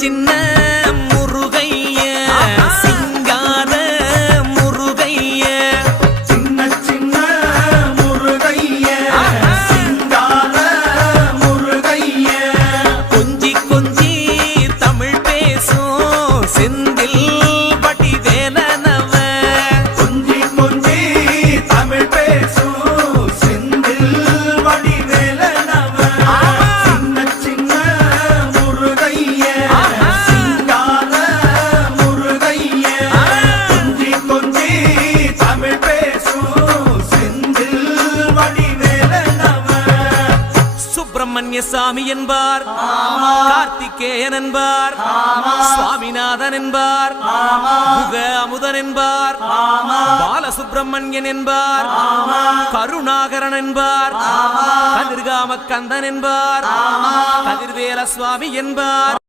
சின்ன முருகைய சிங்கார முருகைய சின்ன சின்ன முருகைய சிங்கார முருகைய கொஞ்சி கொஞ்சி தமிழ் பேசும் செந்தில் வடிவேலனவ கொஞ்சி கொஞ்சி தமிழ் பேசும் செந்தில் வடிவேலனவ சின்ன சின்ன முருகைய சிங்கார முருகைய கொஞ்சி கொஞ்சி தமிழ் பேசும் செந்தில் வடிவேலனவ சுப்பிரமணிய சாமி என்பார், கார்த்திகேயன் என்பார், சுவாமிநாதன் என்பார், முக அமுதன் என்பார், பாலசுப்பிரமணியன் என்பார், கருணாகரன் என்பார், கதிர்காம கந்தன் என்பார், கதிர்வேல சுவாமி என்பார்.